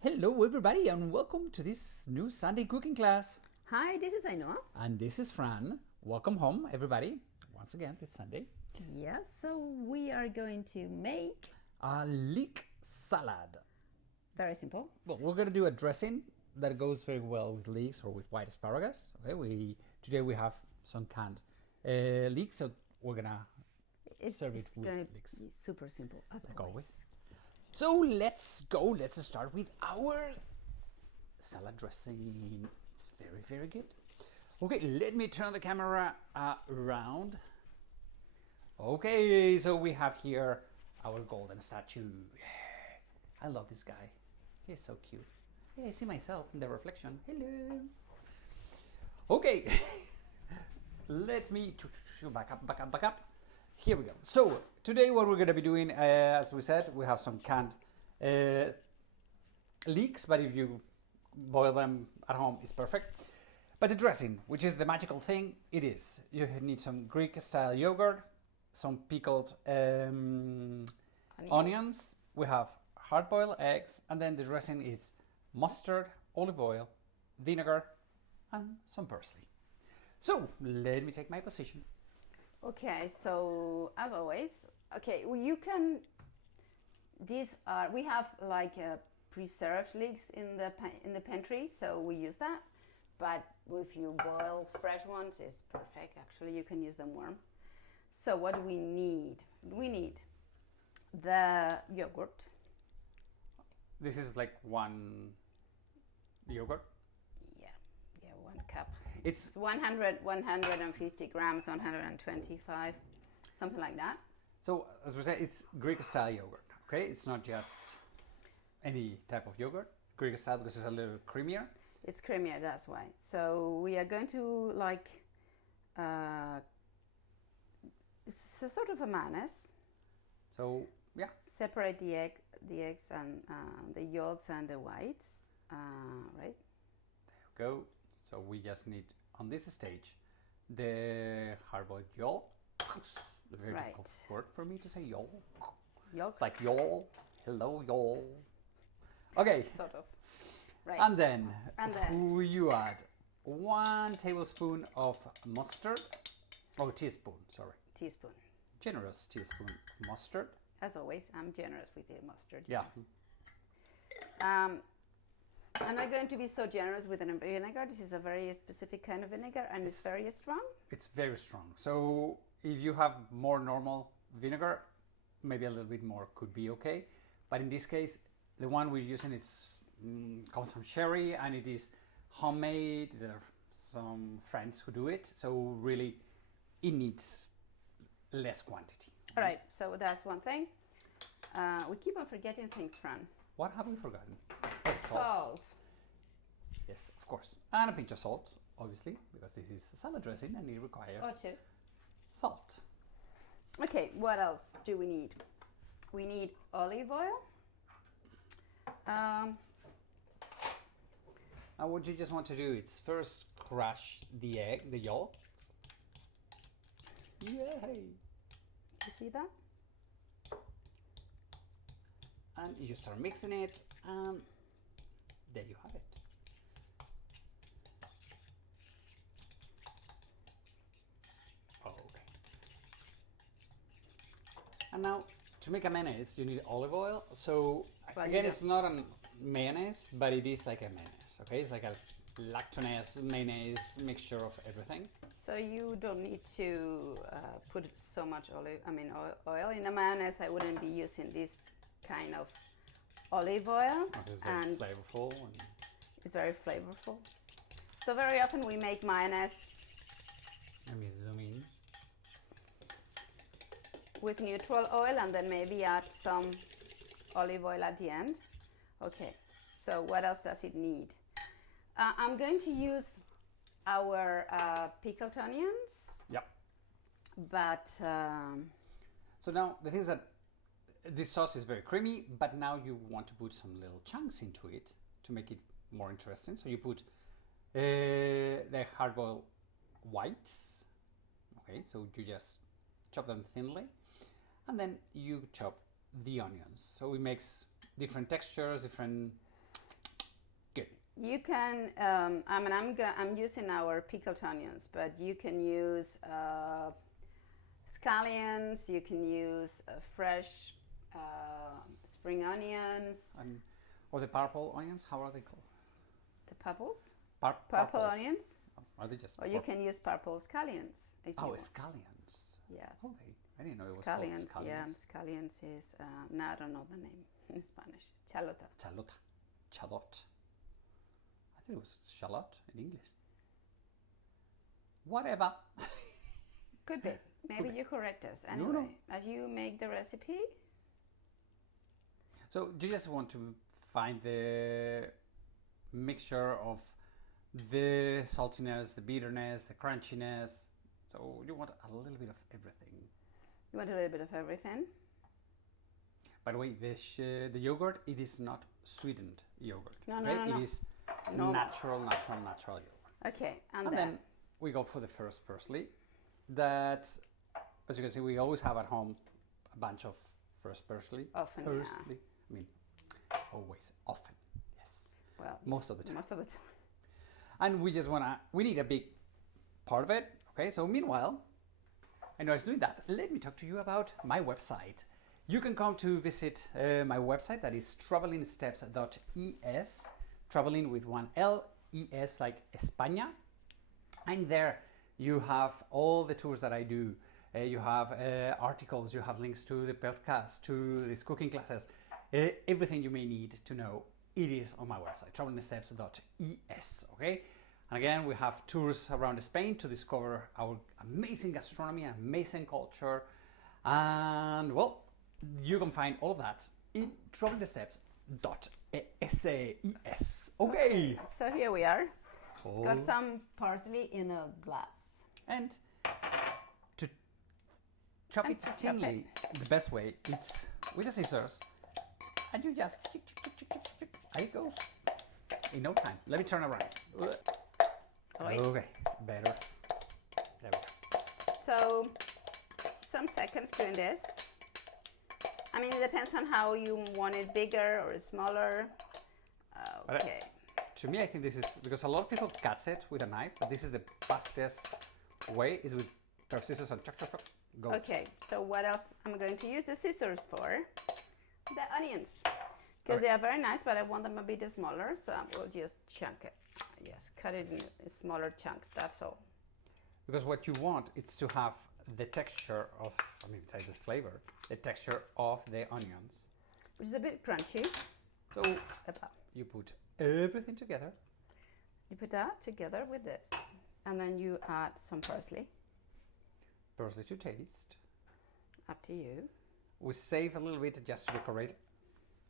Hello everybody and welcome to this new Sunday cooking class. Hi, this is Ainhoa. And this is Fran. Welcome home everybody, once again this Sunday. Yeah, so we are going to make A leek salad. very simple. Well, we're going to do a dressing that goes very well with leeks or with white asparagus. Okay, today we have some canned leeks, so we're going to serve it with gonna leeks. be super simple as always. So let's go. Let's start with our salad dressing. It's very, very good. Okay, let me turn the camera around. Okay, so we have here our golden statue. I love this guy. He's so cute. Yeah, I see myself in the reflection. Hello. Okay, let me back up. Here we go. So today what we're going to be doing, as we said, we have some canned leeks, but if you boil them at home, it's perfect. But the dressing, which is the magical thing, it is. You need some Greek-style yogurt, some pickled onions. We have hard-boiled eggs, and then the dressing is mustard, olive oil, vinegar, and some parsley. So let me take my position. Okay, so as always, well, you can. These are we have like preserved leeks in the pantry, so we use that. But if you boil fresh ones, it's perfect. Actually, you can use them warm. So what do we need? We need the yogurt. This is like one yogurt. Yeah, 1 cup. It's 150 grams, 125, something like that. so, as we say, it's Greek style yogurt. Okay, it's not just any type of yogurt. Greek style because it's a little creamier. It's creamier, that's why. So we are going to it's a sort of a mayonnaise. So yeah, Separate the eggs and the yolks and the whites, right? go. So we just need on this stage the hard-boiled yolk. It's a very difficult word for me to say yolk. Yolk. It's like yolk. Hello, yolk. Okay. Sort of. Right. And then you add 1 tablespoon of mustard. Oh, teaspoon. Sorry. Teaspoon. Generous teaspoon of mustard. As always, I'm generous with the mustard. Yeah. I'm not going to be so generous with the vinegar. This is a very specific kind of vinegar, and it's very strong. It's very strong. So if you have more normal vinegar, maybe a little bit more could be okay. But in this case, the one we're using is comes from sherry, and it is homemade. There are some friends who do it, so really it needs less quantity. All right, so that's one thing. We keep on forgetting things, Fran. What have we forgotten? Salt. Yes, of course. And a pinch of salt, obviously, because this is salad dressing and it requires salt. Okay, what else do we need? We need olive oil. And what you just want to do is first crush the egg, the yolk. Yay! You see that? And you start mixing it, and there you have it. Okay. And now, to make a mayonnaise, you need olive oil. So again, it's not a mayonnaise, but it is like a mayonnaise. Okay, it's like a lactonase mayonnaise mixture of everything. So you don't need to put so much oil in a mayonnaise. I wouldn't be using this kind of olive oil. This is very flavorful. It's very flavorful. So very often we make mayonnaise. Let me zoom in. With neutral oil, and then maybe add some olive oil at the end. Okay, so what else does it need? I'm going to use our pickled onions. Yep. But so now the thing is that this sauce is very creamy, but now you want to put some little chunks into it to make it more interesting. So you put the hard-boiled whites. Okay, so you just chop them thinly, and then you chop the onions. So it makes different textures, different You can, I'm using our pickled onions, but you can use scallions, you can use fresh spring onions. Or the purple onions, how are they called? The purples? Purple Onions? Are they just Or you can use purple scallions. If you want. Scallions. Yeah. Okay, I didn't know it was Scallions, called scallions. yeah, scallions is, no, I don't know the name in Spanish. Chalota. Shallot. I think it was shallot in English. Whatever. Could be. Maybe you correct us. Anyway, No. as you make the recipe. So you just want to find the mixture of the saltiness, the bitterness, the crunchiness. So you want a little bit of everything. You want a little bit of everything. By the way, the yogurt, it is not sweetened yogurt. No. It is natural yogurt. Okay, And then we go for the first parsley. That, as you can see, we always have at home a bunch of fresh parsley. Often, Parsley. I mean, always, often, yes. Well, most of the time. Most of the time. And we need a big part of it. Okay, so meanwhile, I know I was doing that. Let me talk to you about my website. You can come to visit my website, that is travelingsteps.es, traveling with one L, ES like España. And there you have all the tours that I do. You have articles, you have links to the podcast, to these cooking classes. Everything you may need to know, it is on my website, travelingsteps.es, okay? And again, we have tours around Spain to discover our amazing gastronomy and amazing culture. And well, you can find all of that in travelingsteps.es. Okay. So here we are. Got some parsley in a glass. And to chop it thinly, the best way, it's with the scissors. And you just there it goes. In no time. Let me turn around. Okay, better. There we go. So, some seconds doing this. I mean, it depends on how you want it, bigger or smaller. Okay. To me, I think this is, because a lot of people cut it with a knife, but this is the fastest way, is with pair of scissors and chuck, go. Okay, so what else I'm going to use the scissors for? The onions. Because they are very nice, but I want them a bit smaller, so I will just chunk it. Yes, cut it in smaller chunks, that's all. Because what you want is to have the texture of, I mean, besides the flavor, the texture of the onions. Which is a bit crunchy. So you put everything together. You put that together with this. And then you add some parsley. Parsley to taste. Up to you. We save a little bit just to decorate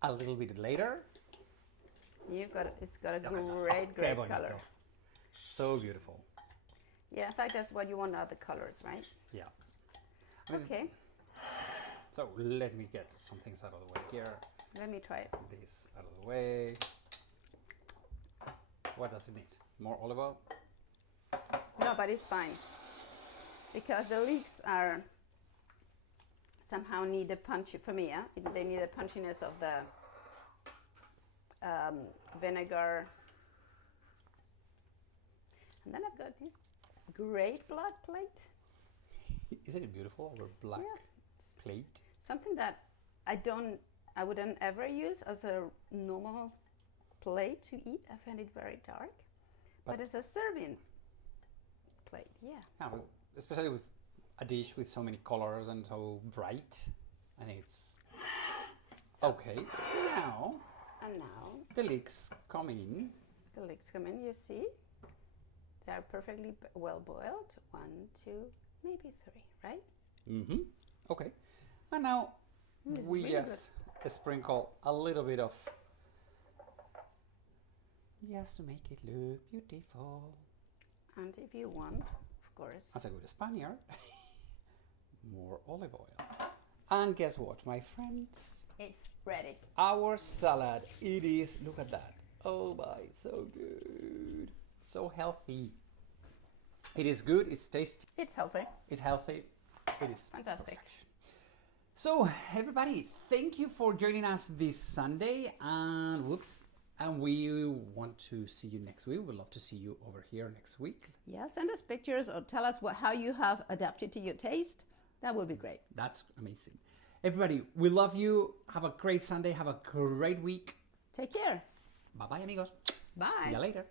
a little bit later. It's got a great color. So beautiful. Yeah, in fact, that's what you want, are the colors, right? Yeah. Okay. So let me get some things out of the way here. Let me try it. This out of the way. What does it need? More olive oil? No, but it's fine. Because the leeks are somehow need the punch, for me, they need the punchiness of the vinegar. And then I've got this great blood plate. Isn't it beautiful? Our black plate. Something that I wouldn't ever use as a normal plate to eat. I find it very dark. But it's a serving plate, yeah. Especially with a dish with so many colors and so bright. I think it's okay. Now, the leeks come in. The leeks come in, you see? They are perfectly well boiled. 1, 2, maybe 3, right? Mm-hmm. Okay. And now we really just sprinkle a little bit of, just to make it look beautiful. And if you want, of course, as a good Spaniard, more olive oil. And guess what, my friends? It's ready. Our salad, it is, look at that. Oh my, so good. So healthy. It is good, it's tasty. It's healthy. It's healthy. It is fantastic. Perfection. So everybody, thank you for joining us this Sunday. And whoops, And we want to see you next week. We'd love to see you over here next week. Yeah, send us pictures or tell us how you have adapted to your taste. That would be great. That's amazing. Everybody, we love you. Have a great Sunday. Have a great week. Take care. Bye-bye, amigos. Bye. See you later.